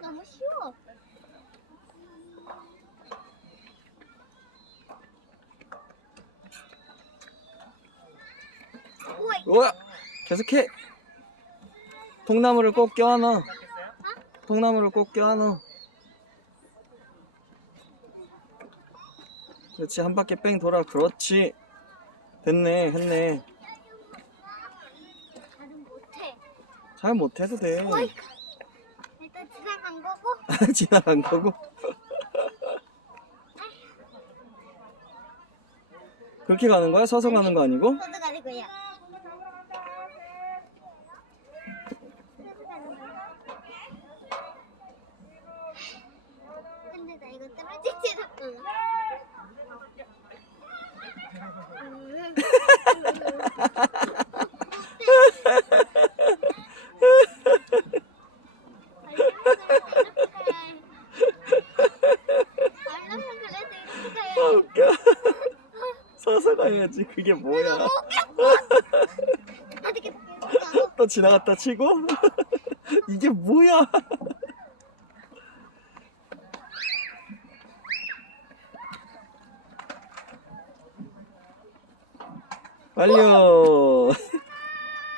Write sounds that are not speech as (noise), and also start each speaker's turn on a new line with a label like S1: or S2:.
S1: 너무 쉬워. 우와,
S2: 계속해. 통나무를 꼭 껴안아. 통나무를 꼭 껴안아. 그렇지 한 바퀴 뺑 돌아. 그렇지. 됐네 했네. 잘 못해도 돼
S1: 지나간 거고. (laughs)
S2: 지나간 거고 (laughs) 그렇게 가는 거야? 서서 가는 거 아니고?
S1: 저도 가지고요. 근데 나 이거 떨어지지 않구나.
S2: 아 웃겨. (laughs) 서서 가야지. 그게 뭐야. (laughs) 또 지나갔다 치고? (laughs) 이게 뭐야. 완료